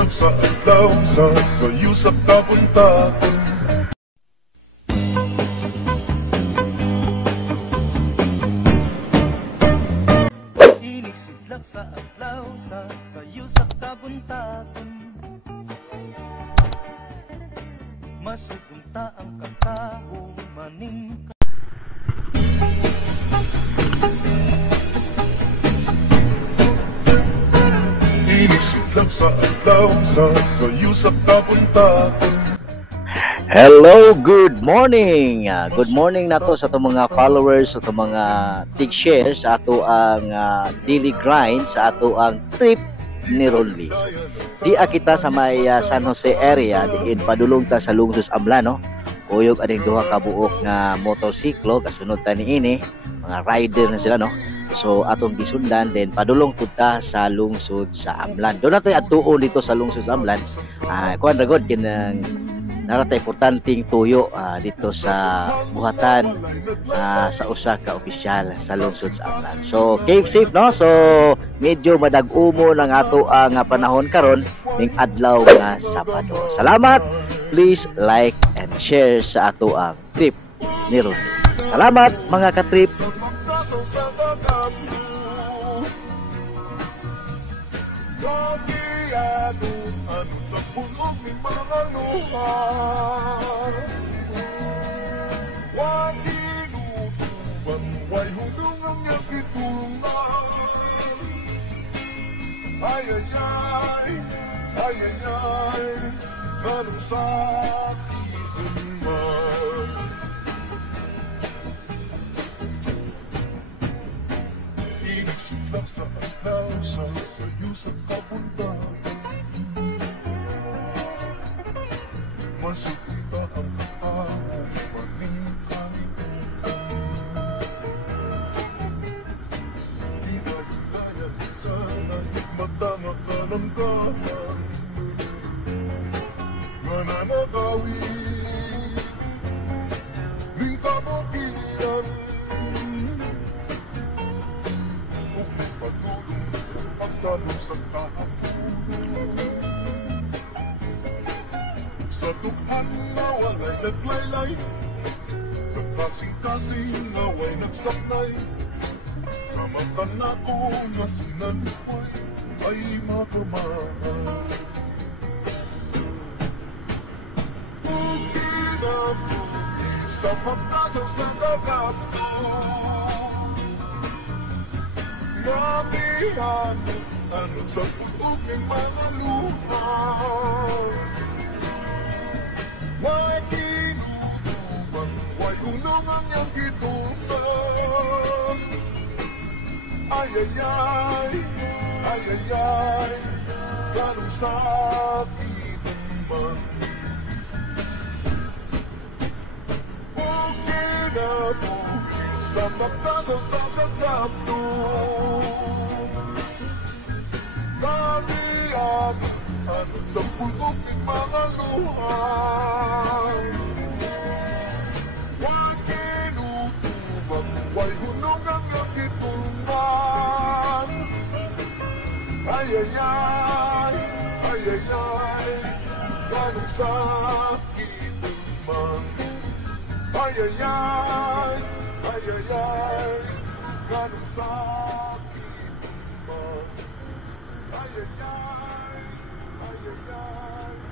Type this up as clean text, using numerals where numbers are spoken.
lang sa adlaw, sa sayo sa kapunta. Inisidlak sa adlaw, sa sayo sa kabuntagon. Masugunta ang kataho, maning Inisidlak sa adlaw, sa sayo sa kapunta. Hello, good morning. Good morning nato sa atong mga followers, sa atong mga tig-share sa ato ang daily grind sa ato ang trip ni Ronlis. Di kita sa may San Jose area, diin padulong ta sa Lungsus Amlan, no? Uyog aning duha ka buok nga motorsiklo kasunod ta niini, mga rider na sila, no? So atong gisundan din padulong pud ta sa lungsod sa Amlan. Do nato atuon dito sa lungsod sa Amlan. Kuan ra gud kinang narata importanteng tuyo dito sa buhatan sa usa ka opisyal sa lungsod sa Amlan. So keep safe, no? So medyo madag-umo lang ato ang panahon karon ning adlaw nga Sabado. Salamat. Please like and share sa ato ang trip ni Ronnie. Salamat mga ka-trip. Ay, ay, ay, ay, ay, ay, ganong sakit man. Inisidlak sa adlaw, sa sayo sa kabuntagon. Masugunta ang kataho, paningkay. Di daya sa nagmatama ka ng gaman, nga nanagawi ning kabutihan. Ug may patulong pagsalong sa kahapon, sa tukhan na walay naglaylay, sa kasing-kasing na way nagsaknay. Sa mata na ko na sinalipay ay makamahal. Sa pagkasaw sa kagato, nabihan ano sa putok ng mga luha. May kinutuban, may unong ang iyong gituban. Ay, ay, ay, ay, ay, ay, ganong sakit man. Okay na po, sa pagkasaw sa kagato, nariyan, ano sa putok ng mga luha. Huwag kinutuban, huwag hunong ang iyong gituban. Ay, ay, ay, ay, ay, ay, ganong sakit man. Ay, ay, ay, ay, ay, ay, ganong sakit man. Ay, ay, ay, ay, ay, ay.